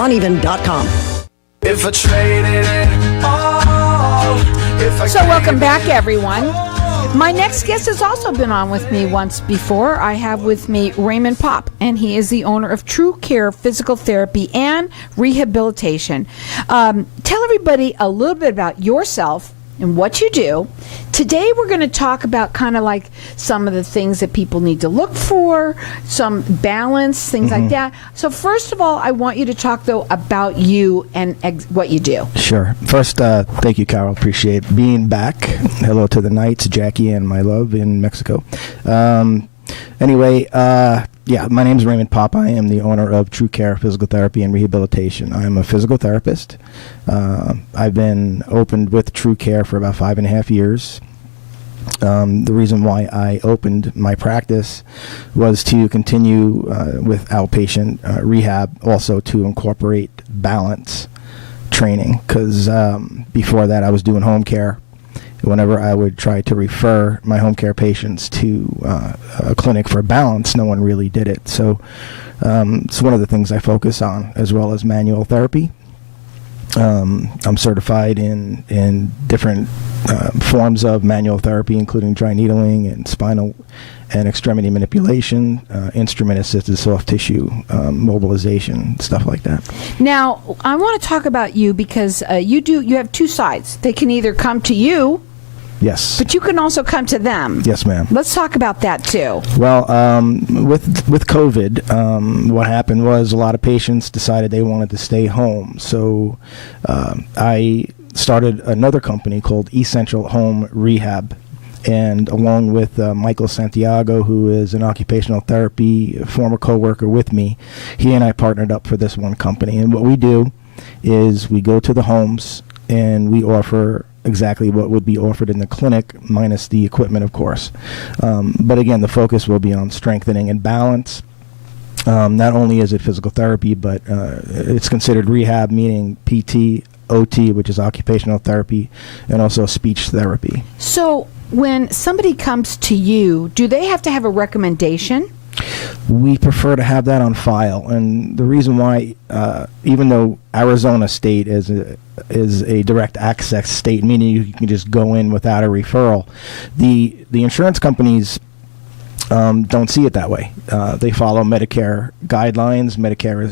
Uneven.com. If I traded it all, So welcome back, everyone. My next guest has also been on with me once before. I have with me Raymond Popp, and he is the owner of Ture Physical Therapy and Rehabilitation. Tell everybody a little bit about yourself and what you do. Today we're going to talk about kind of like some of the things that people need to look for, some balance, things like that. So first of all, I want you to talk, though, about you and what you do. Sure. First, thank you, Carol. Appreciate being back. Hello to the Knights, Jackie, and my love in Mexico. Anyway, my name is Raymond Popp. I am the owner of Ture Physical Therapy and Rehabilitation. I am a physical therapist. I've been opened with Ture for about 5.5 years. The reason why I opened my practice was to continue with outpatient rehab, also to incorporate balance training, because before that I was doing home care. Whenever I would try to refer my home care patients to a clinic for balance, no one really did it. So it's one of the things I focus on, as well as manual therapy. I'm certified in different forms of manual therapy, including dry needling and spinal and extremity manipulation, instrument-assisted soft tissue mobilization, stuff like that. Now, I want to talk about you because you have two sides. They can either come to you. Yes. But you can also come to them. Yes, ma'am. Let's talk about that, too. Well, with COVID, what happened was a lot of patients decided they wanted to stay home. So I started another company called Essential Home Rehab. And along with Michael Santiago, who is an occupational therapy former coworker with me, he and I partnered up for this one company. And what we do is we go to the homes and we offer exactly what would be offered in the clinic, minus the equipment, of course. But again, the focus will be on strengthening and balance. Not only is it physical therapy, but it's considered rehab, meaning PT, OT, which is occupational therapy, and also speech therapy. So when somebody comes to you, do they have to have a recommendation? We prefer to have that on file, and the reason why, even though Arizona State is a direct access state, meaning you can just go in without a referral, the insurance companies don't see it that way. They follow Medicare guidelines. Medicare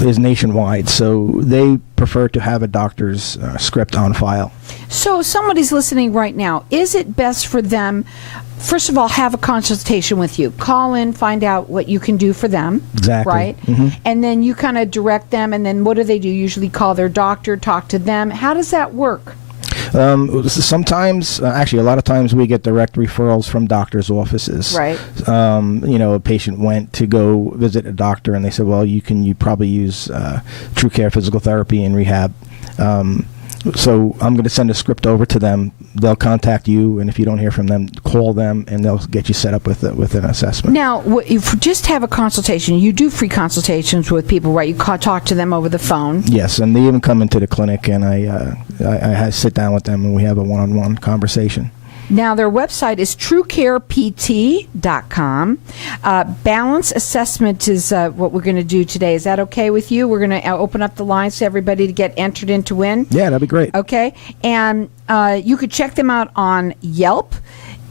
is nationwide, so they prefer to have a doctor's script on file. So somebody's listening right now. Is it best for them, first of all, have a consultation with you? Call in, find out what you can do for them. Exactly. Right? And then you kind of direct them, and then what do? Usually call their doctor, talk to them. How does that work? Sometimes, actually, a lot of times we get direct referrals from doctors' offices. Right. A patient went to go visit a doctor, and they said, "Well, you probably use Ture Physical Therapy and Rehab." So I'm going to send a script over to them. They'll contact you, and if you don't hear from them, call them, and they'll get you set up with an assessment. Now, if you just have a consultation, you do free consultations with people, right? You talk to them over the phone. Yes, and they even come into the clinic, and I sit down with them, and we have a one-on-one conversation. Now, their website is truecarept.com. Balance assessment is what we're going to do today. Is that okay with you? We're going to open up the lines to everybody to get entered in to win. Yeah, that'd be great. Okay. And you could check them out on Yelp.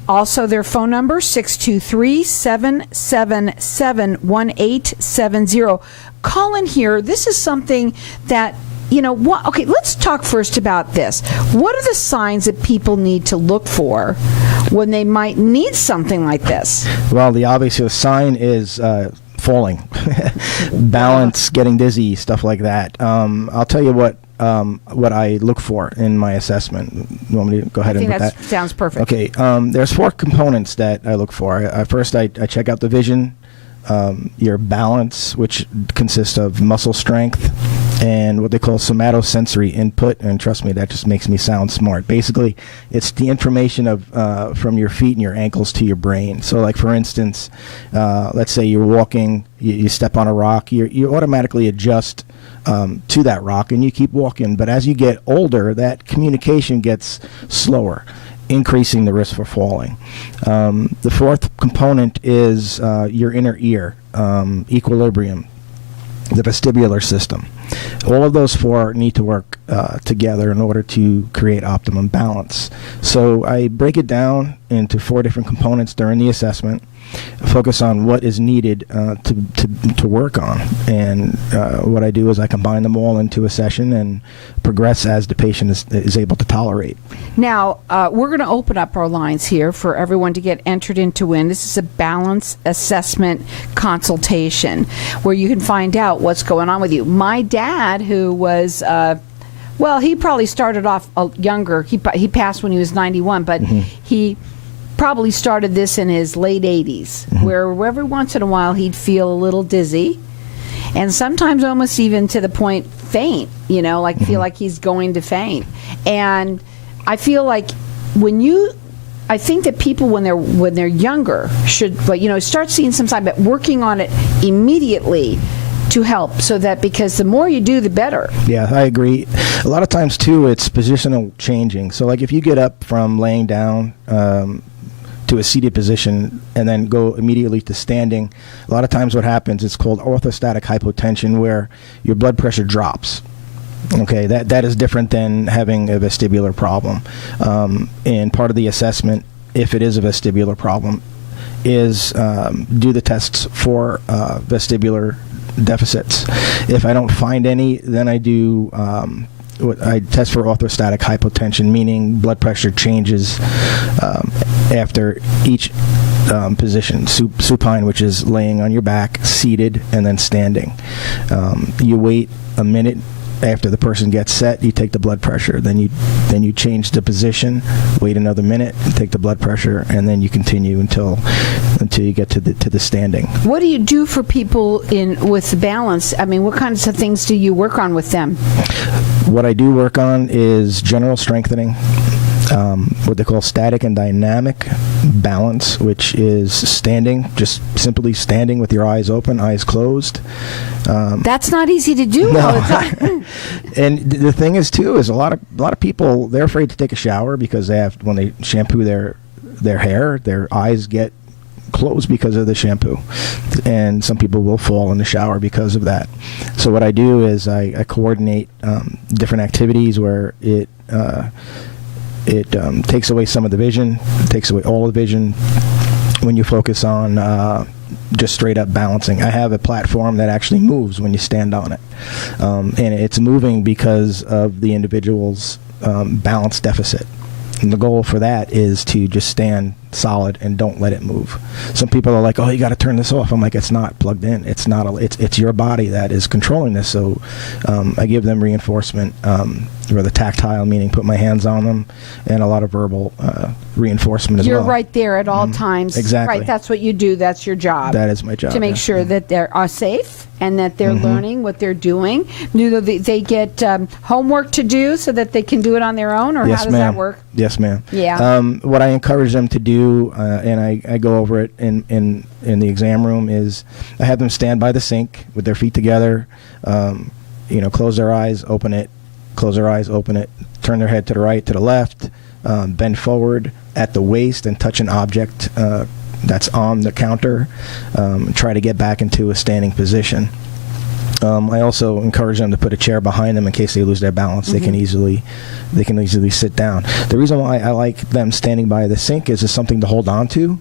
Also, their phone number, 623-777-1870. Call in here. This is something that okay, let's talk first about this. What are the signs that people need to look for when they might need something like this? Well, the obvious sign is falling, balance, getting dizzy, stuff like that. I'll tell you what I look for in my assessment. You want me to go ahead and put that? Sounds perfect. Okay. There's 4 components that I look for. First, I check out the vision, your balance, which consists of muscle strength, and what they call somatosensory input. And trust me, that just makes me sound smart. Basically, it's the information of from your feet and your ankles to your brain. So, like for instance, let's say you're walking, you step on a rock, you automatically adjust to that rock, and you keep walking. But as you get older, that communication gets slower, increasing the risk for falling. The 4th component is your inner ear, equilibrium. the vestibular system. All of those four need to work together in order to create optimum balance. So I break it down into 4 different components during the assessment, focus on what is needed to work on. And what I do is I combine them all into a session and progress as the patient is able to tolerate. Now, we're going to open up our lines here for everyone to get entered into win. This is a balance assessment consultation where you can find out what's going on with you. My dad, who was, he probably started off younger. He passed when he was 91, but he probably started this in his late 80s, where every once in a while he'd feel a little dizzy, and sometimes almost even to the point faint, feel like he's going to faint. And I feel like I think that people when they're younger should, start seeing some sign, but working on it immediately to help, so that, because the more you do, the better. Yeah, I agree. A lot of times too, it's positional changing. So like if you get up from laying down to a seated position and then go immediately to standing, a lot of times what happens, it's called orthostatic hypotension, where your blood pressure drops. Okay, that is different than having a vestibular problem. And part of the assessment, if it is a vestibular problem, is do the tests for vestibular deficits. If I don't find any, then I do I test for orthostatic hypotension, meaning blood pressure changes after each position, supine, which is laying on your back, seated, and then standing. You wait a minute after the person gets set, you take the blood pressure, then you change the position, wait another minute, take the blood pressure, and then you continue until you get to the standing. What do you do for people with the balance? I mean, what kinds of things do you work on with them? What I do work on is general strengthening, what they call static and dynamic balance, which is standing, just simply standing with your eyes open, eyes closed. That's not easy to do all the time. And the thing is, too, is a lot of people, they're afraid to take a shower because when they shampoo their hair, their eyes get closed because of the shampoo, and some people will fall in the shower because of that. So what I do is I coordinate different activities where it takes away some of the vision, takes away all the vision when you focus on just straight up balancing. I have a platform that actually moves when you stand on it, and it's moving because of the individual's balance deficit. And the goal for that is to just stand solid and don't let it move. Some people are like, "Oh, you got to turn this off." I'm like, "It's not plugged in. It's not. It's your body that is controlling this." So I give them reinforcement, or the tactile, meaning put my hands on them, and a lot of verbal reinforcement as well. You're right there at all times. Exactly. Right. That's what you do. That's your job. That is my job. To make sure that they are safe and that they're learning what they're doing. Do they get homework to do so that they can do it on their own, or Yes, how does ma'am. that work? Yes, ma'am. Yeah. What I encourage them to do, and I go over it in the exam room, is I have them stand by the sink with their feet together, close their eyes, open it, close their eyes, open it, turn their head to the right, to the left, bend forward at the waist and touch an object that's on the counter, try to get back into a standing position. I also encourage them to put a chair behind them in case they lose their balance. They can easily sit down. The reason why I like them standing by the sink is it's something to hold on to,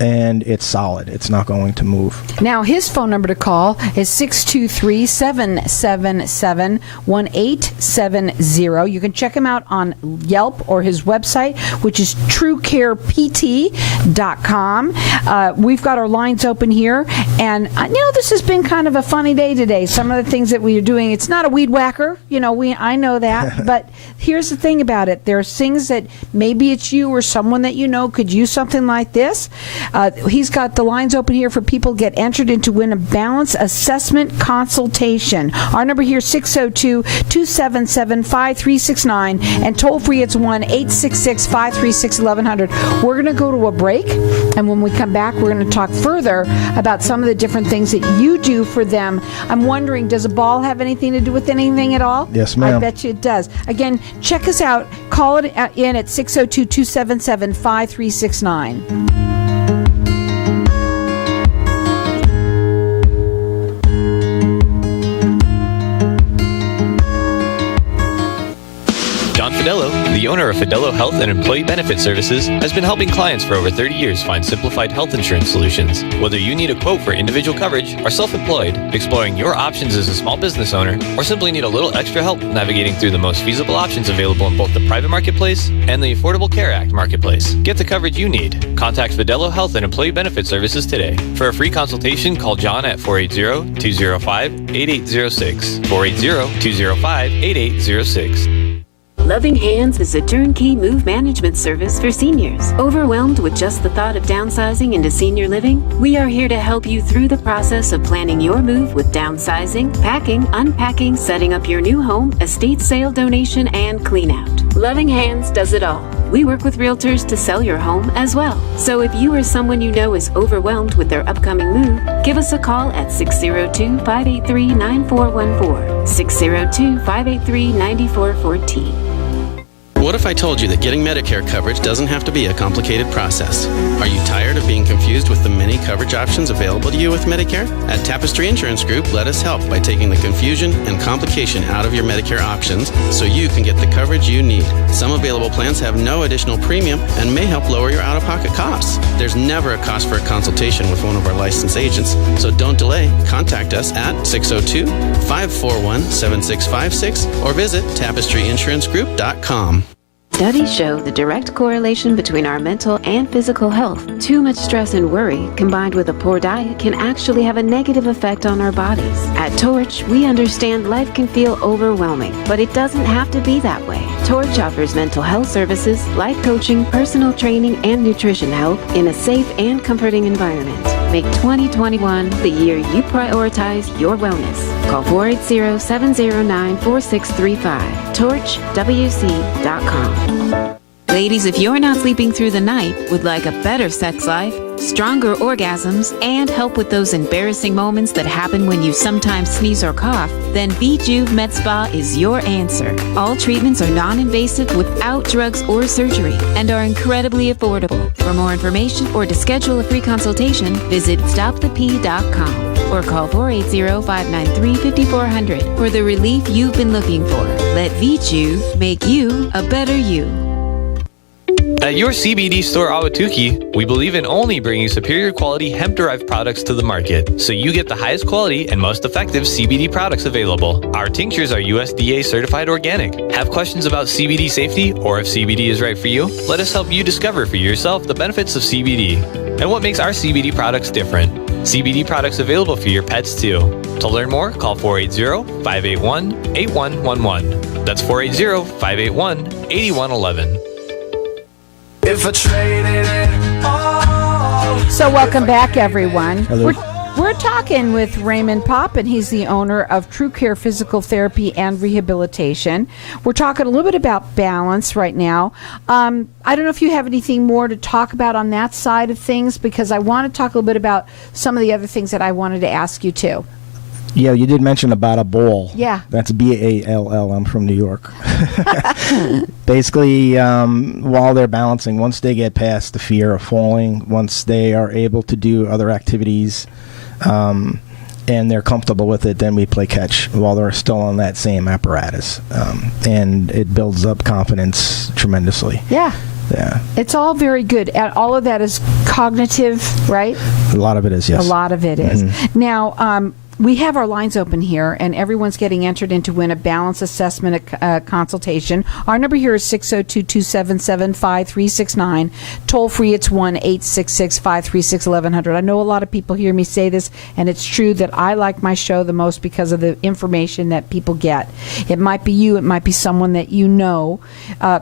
and it's solid. It's not going to move. Now, his phone number to call is 623-777-1870. You can check him out on Yelp or his website, which is truecarept.com. We've got our lines open here, and this has been kind of a funny day today. Some of the things that we are doing, it's not a weed whacker, I know that, but here's the thing about it. There's things that maybe it's you or someone that could use something like this. He's got the lines open here for people to get entered into win a balance assessment consultation. Our number here is 602-277-5369, and toll free it's 1-866-536-1100. We're going to go to a break, and when we come back, we're going to talk further about some of the different things that you do for them. I'm wondering, does a ball have anything to do with anything at all? Yes, ma'am. I bet you it does. Again, check us out. Call it in at 602-277-5369. the owner of Fidelio Health and Employee Benefit Services, has been helping clients for over 30 years find simplified health insurance solutions. Whether you need a quote for individual coverage, are self-employed, exploring your options as a small business owner, or simply need a little extra help navigating through the most feasible options available in both the private marketplace and the Affordable Care Act marketplace, get the coverage you need. Contact Fidelio Health and Employee Benefit Services today. For a free consultation, call John at 480-205-8806. 480-205-8806. Loving Hands is a turnkey move management service for seniors. Overwhelmed with just the thought of downsizing into senior living? We are here to help you through the process of planning your move with downsizing, packing, unpacking, setting up your new home, estate sale, donation, and clean out. Loving Hands does it all. We work with realtors to sell your home as well. So if you or someone you know is overwhelmed with their upcoming move, give us a call at 602-583-9414. 602-583-9414. What if I told you that getting Medicare coverage doesn't have to be a complicated process? Are you tired of being confused with the many coverage options available to you with Medicare? At Tapestry Insurance Group, let us help by taking the confusion and complication out of your Medicare options so you can get the coverage you need. Some available plans have no additional premium and may help lower your out-of-pocket costs. There's never a cost for a consultation with one of our licensed agents, so don't delay. Contact us at 602-541-7656 or visit tapestryinsurancegroup.com. Studies show the direct correlation between our mental and physical health. Too much stress and worry, combined with a poor diet, can actually have a negative effect on our bodies. At Torch, we understand life can feel overwhelming, but it doesn't have to be that way. Torch offers mental health services, life coaching, personal training, and nutrition help in a safe and comforting environment. Make 2021 the year you prioritize your wellness. Call 480-709-4635. TorchWC.com. Ladies, if you're not sleeping through the night, would like a better sex life, stronger orgasms, and help with those embarrassing moments that happen when you sometimes sneeze or cough, then Bejuve Med Spa is your answer. All treatments are non-invasive without drugs or surgery and are incredibly affordable. For more information or to schedule a free consultation, visit stopthep.com or call 480-593-5400 for the relief you've been looking for. Let Bejuve make you a better you. At your CBD store Awatuki, we believe in only bringing superior quality hemp-derived products to the market, so you get the highest quality and most effective CBD products available. Our tinctures are USDA certified organic. Have questions about CBD safety or if CBD is right for you? Let us help you discover for yourself the benefits of CBD and what makes our CBD products different. CBD products available for your pets too. To learn more, call 480-581-8111. That's 480-581-8111. If I traded it all. So welcome back, everyone. Hello. We're talking with Raymond Popp, and he's the owner of True Care Physical Therapy and Rehabilitation. We're talking a little bit about balance right now. I don't know if you have anything more to talk about on that side of things, because I want to talk a little bit about some of the other things that I wanted to ask you too. Yeah, you did mention about a bowl. Yeah. That's B-A-L-L. I'm from New York. Basically, while they're balancing, once they get past the fear of falling, once they are able to do other activities, and they're comfortable with it, then we play catch while they're still on that same apparatus. And it builds up confidence tremendously. Yeah. Yeah. It's all very good. And all of that is cognitive, right? A lot of it is, yes. A lot of it is. Now, we have our lines open here, and everyone's getting entered in to win a balance assessment consultation. Our number here is 602-277-5369. Toll free, it's 1-866-536-1100. I know a lot of people hear me say this, and it's true that I like my show the most because of the information that people get. It might be you, it might be someone that you know.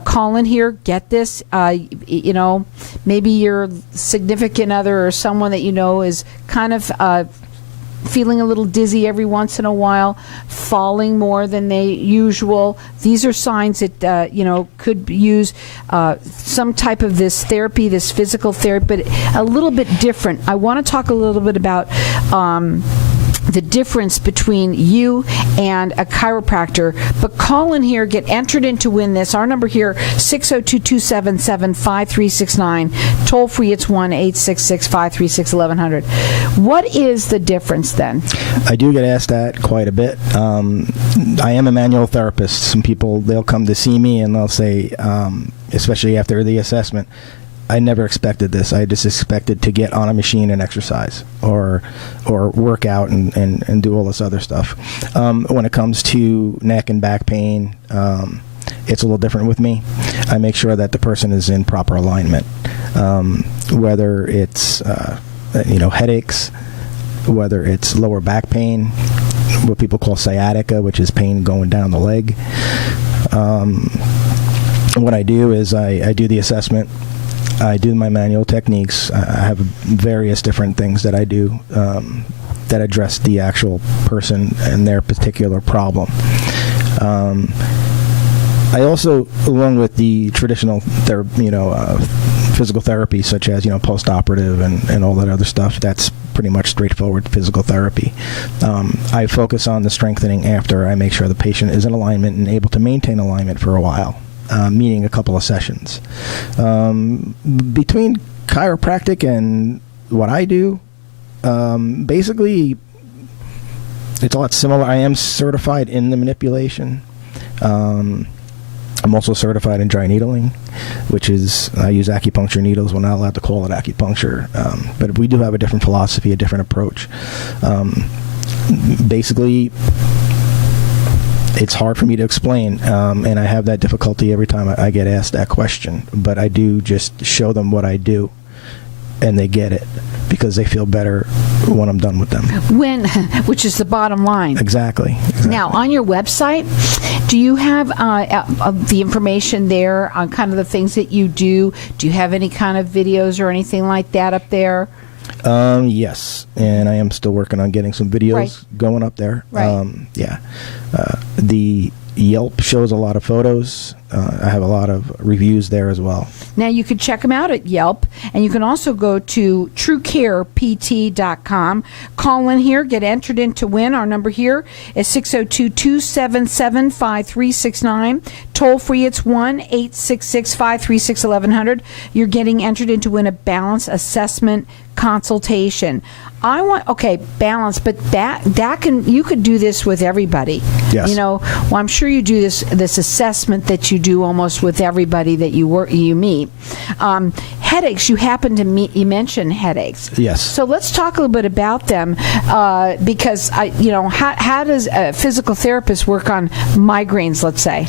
Call in here, get this. You know, maybe your significant other or someone that you know is kind of feeling a little dizzy every once in a while, falling more than they usual. These are signs that could use some type of this therapy, this physical therapy, but a little bit different. I want to talk a little bit about the difference between you and a chiropractor. But call in here, get entered in to win this. Our number here, 602-277-5369. Toll free, it's 1-866-536-1100. What is the difference then? I do get asked that quite a bit. I am a manual therapist. Some people, they'll come to see me and they'll say, especially after the assessment, I never expected this. I just expected to get on a machine and exercise or work out and do all this other stuff. When it comes to neck and back pain, it's a little different with me. I make sure that the person is in proper alignment, whether it's headaches, whether it's lower back pain, what people call sciatica, which is pain going down the leg. What I do is I do the assessment. I do my manual techniques. I have various different things that I do that address the actual person and their particular problem. I also, along with the traditional physical therapy, such as post-operative and all that other stuff, that's pretty much straightforward physical therapy. I focus on the strengthening after I make sure the patient is in alignment and able to maintain alignment for a while. Meaning a couple of sessions. Between chiropractic and what I do, basically, it's a lot similar. I am certified in the manipulation. I'm also certified in dry needling, which is, I use acupuncture needles. We're not allowed to call it acupuncture, but we do have a different philosophy, a different approach. Basically, it's hard for me to explain, and I have that difficulty every time I get asked that question. But I do just show them what I do, and they get it because they feel better when I'm done with them. Which is the bottom line. Exactly. Now, on your website, do you have the information there on kind of the things that you do? Do you have any kind of videos or anything like that up there? Yes, and I am still working on getting some videos going up there. Right. The Yelp shows a lot of photos. I have a lot of reviews there as well. Now, you can check them out at Yelp, and you can also go to truecarept.com. Call in here, get entered in to win. Our number here is 602-277-5369. Toll free, it's 1-866-536-1100. You're getting entered in to win a balance assessment consultation. Balance, but that you could do this with everybody. Yes. I'm sure you do this assessment that you do almost with everybody that you meet. Headaches, you mentioned headaches. Yes. So let's talk a little bit about them because how does a physical therapist work on migraines, let's say?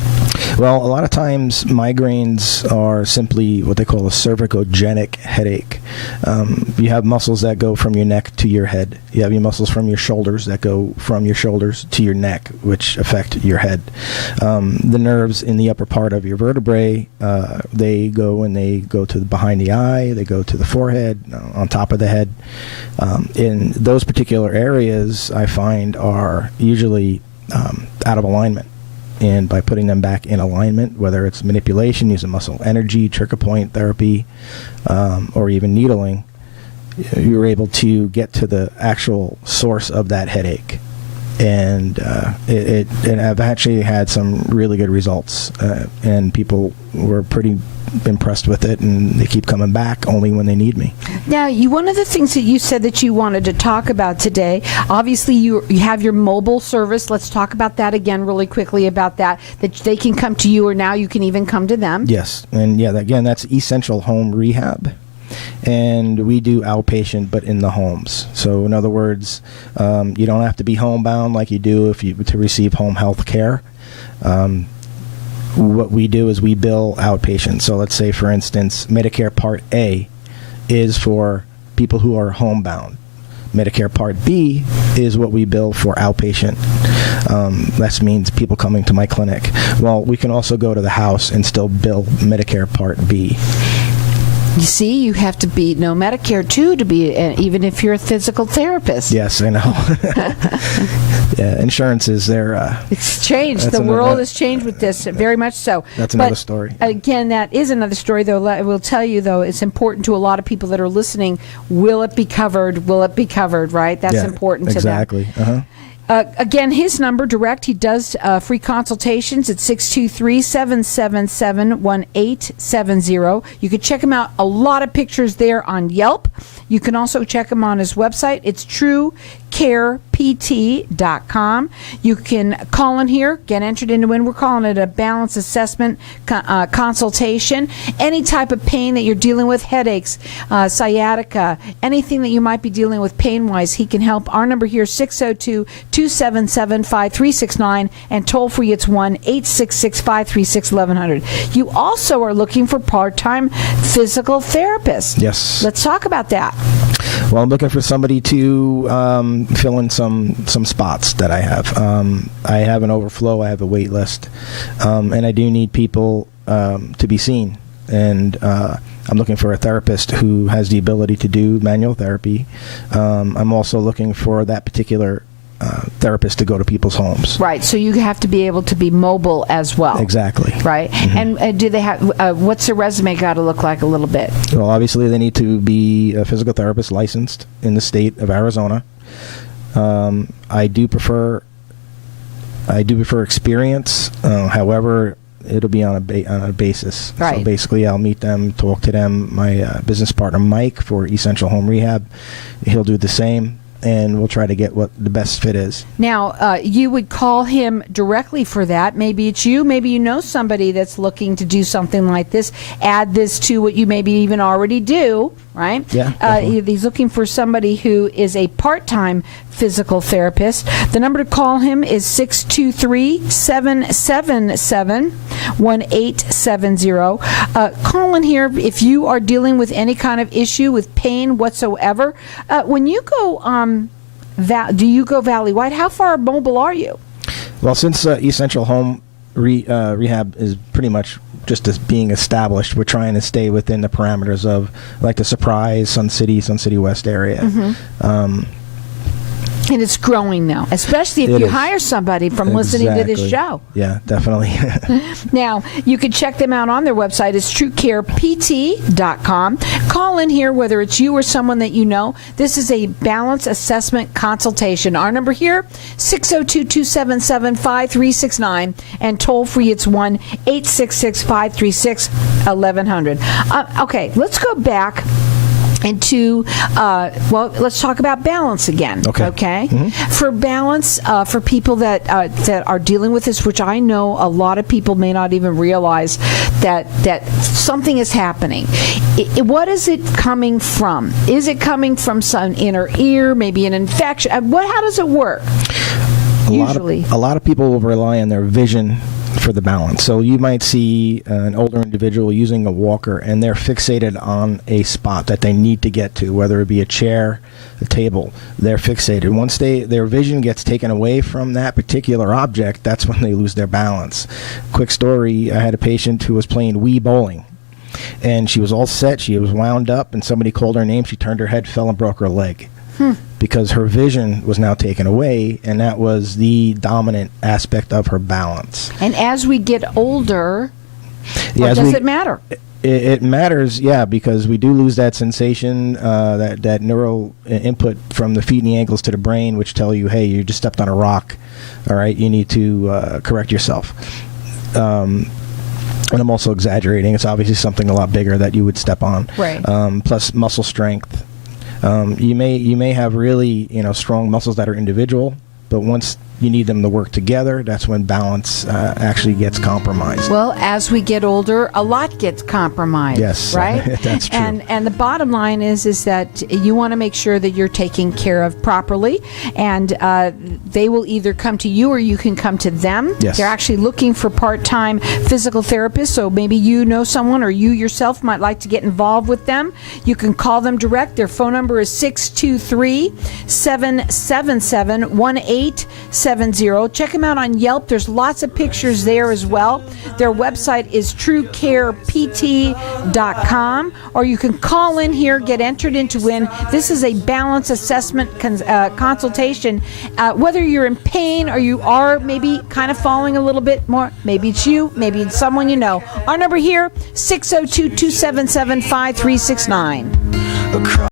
Well, a lot of times migraines are simply what they call a cervicogenic headache. You have muscles that go from your neck to your head. You have your muscles from your shoulders that go from your shoulders to your neck, which affect your head. The nerves in the upper part of your vertebrae, they go to behind the eye, they go to the forehead, on top of the head. In those particular areas, I find are usually out of alignment. And by putting them back in alignment, whether it's manipulation, using muscle energy, trigger point therapy, or even needling, you're able to get to the actual source of that headache. And I've actually had some really good results, and people were pretty impressed with it, and they keep coming back only when they need me. Now, one of the things that you said that you wanted to talk about today, obviously you have your mobile service. Let's talk about that again really quickly about that they can come to you, or now you can even come to them. Yes, and again, that's Essential Home Rehab. And we do outpatient, but in the homes. So in other words, you don't have to be homebound like you do to receive home health care. What we do is we bill outpatient. So let's say, for instance, Medicare Part A is for people who are homebound. Medicare Part B is what we bill for outpatient. That means people coming to my clinic. Well, we can also go to the house and still bill Medicare Part B. You see, you have to be no Medicare too to be, even if you're a physical therapist. Yes, I know. Yeah, insurance is there. It's changed. The world has changed with this, very much so. That's another story. Again, that is another story, though. I will tell you, though, it's important to a lot of people that are listening. Will it be covered? Will it be covered, right? That's important to them. Exactly. Uh-huh. Again, his number direct, he does free consultations at 623-777-1870. You can check him out. A lot of pictures there on Yelp. You can also check him on his website. It's truecarept.com. You can call in here, get entered into when we're calling it a balance assessment consultation. Any type of pain that you're dealing with, headaches, sciatica, anything that you might be dealing with pain-wise, he can help. Our number here is 602-277-5369, and toll free it's 1-866-536-1100. You also are looking for part-time physical therapists. Yes. Let's talk about that. Well, I'm looking for somebody to fill in some spots that I have. I have an overflow. I have a wait list, and I do need people to be seen. And I'm looking for a therapist who has the ability to do manual therapy. I'm also looking for that particular therapist to go to people's homes. Right, so you have to be able to be mobile as well. Exactly. Right, and do they have, what's their resume got to look like a little bit? Well, obviously they need to be a physical therapist licensed in the state of Arizona. I do prefer experience. However, it'll be on a basis. Right. So basically, I'll meet them, talk to them. My business partner Mike for Essential Home Rehab, he'll do the same, and we'll try to get what the best fit is. Now, you would call him directly for that. Maybe it's you. Maybe you know somebody that's looking to do something like this. Add this to what you maybe even already do, right? Yeah. He's looking for somebody who is a part-time physical therapist. The number to call him is 623-777-1870. Call in here if you are dealing with any kind of issue with pain whatsoever. When you go, do you go Valley-wide? How far mobile are you? Well, since Essential Home Rehab is pretty much just as being established, we're trying to stay within the parameters of like the Surprise, Sun City West area. And it's growing now, especially if you hire somebody from listening to this show. Yeah, definitely. Now, you can check them out on their website. It's truecarept.com. Call in here, whether it's you or someone that you know. This is a balance assessment consultation. Our number here, 602-277-5369, and toll free, it's 1-866-536-1100. Okay, let's go back into let's talk about balance again. Okay. For balance, for people that are dealing with this, which I know a lot of people may not even realize that something is happening. What is it coming from? Is it coming from some inner ear, maybe an infection? How does it work? Usually, a lot of people will rely on their vision for the balance. So you might see an older individual using a walker, and they're fixated on a spot that they need to get to, whether it be a chair, a table. They're fixated. Once their vision gets taken away from that particular object, that's when they lose their balance. Quick story, I had a patient who was playing Wii bowling, and she was all set, she was wound up, and somebody called her name, she turned her head, fell and broke her leg. Because her vision was now taken away, and that was the dominant aspect of her balance. And as we get older, does it matter? It matters, yeah, because we do lose that sensation, that neural input from the feet and the ankles to the brain, which tell you, hey, you just stepped on a rock, all right, you need to correct yourself. And I'm also exaggerating. It's obviously something a lot bigger that you would step on. Right. Plus muscle strength. You may have really strong muscles that are individual, but once you need them to work together, that's when balance actually gets compromised. Well, as we get older, a lot gets compromised. Yes, right? That's true. And the bottom line is that you want to make sure that you're taken care of properly, and they will either come to you or you can come to them. Yes. They're actually looking for part-time physical therapists, so maybe you know someone or you yourself might like to get involved with them. You can call them direct. Their phone number is 623-777-1870. 970. Check them out on Yelp. There's lots of pictures there as well. Their website is truecarept.com, or you can call in here, get entered into win. This is a balance assessment consultation. Whether you're in pain or you are maybe kind of falling a little bit more, maybe it's you, maybe it's someone you know. Our number here, 602-277-5369.